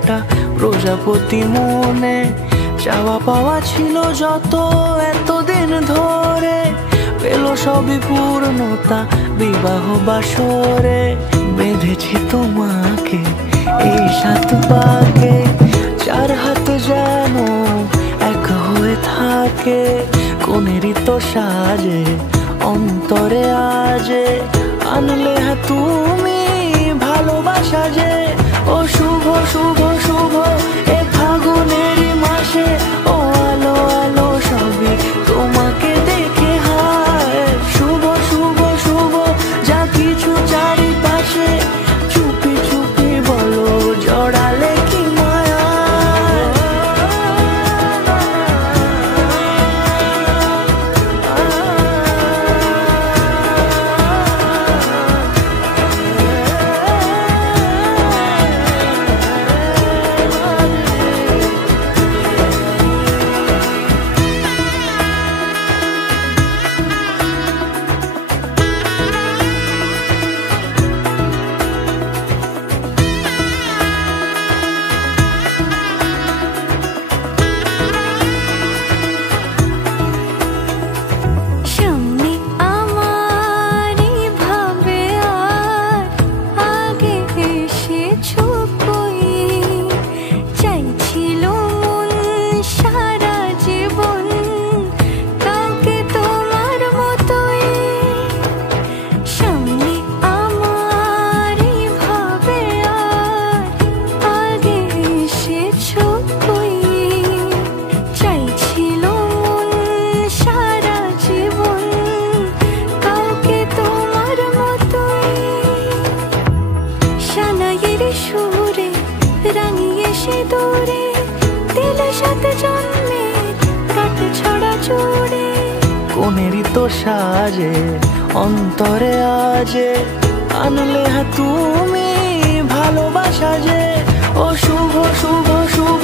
ফোটা প্রজাপতি মনে। চাওয়া পাওয়া ছিল যত এতদিন ধরে, পেল সবই পূর্ণতা বিবাহ বাসরে। বেঁধেছি তোমাকে এই 7 পাকে, 4 হাত যেন এক হয়ে থাকে। কোনেরই তো সাজে অন্তরে আজে, আনলে তুমি ভালোবাসা যে। ও শুভ শুভ শুভ এ ফাগুনেরই মাসে, ও আলো আলো সবই তোমাকে দেখে হায়। শুভ শুভ শুভ যা কিছু চারিপাশে, চুপি চুপি বলো জড়ালে কি মায়া। কোনেরই তো সাজে অন্তরে আজে, আনলে তুমি ভালোবাসা যে। ও শুভ শুভ শুভ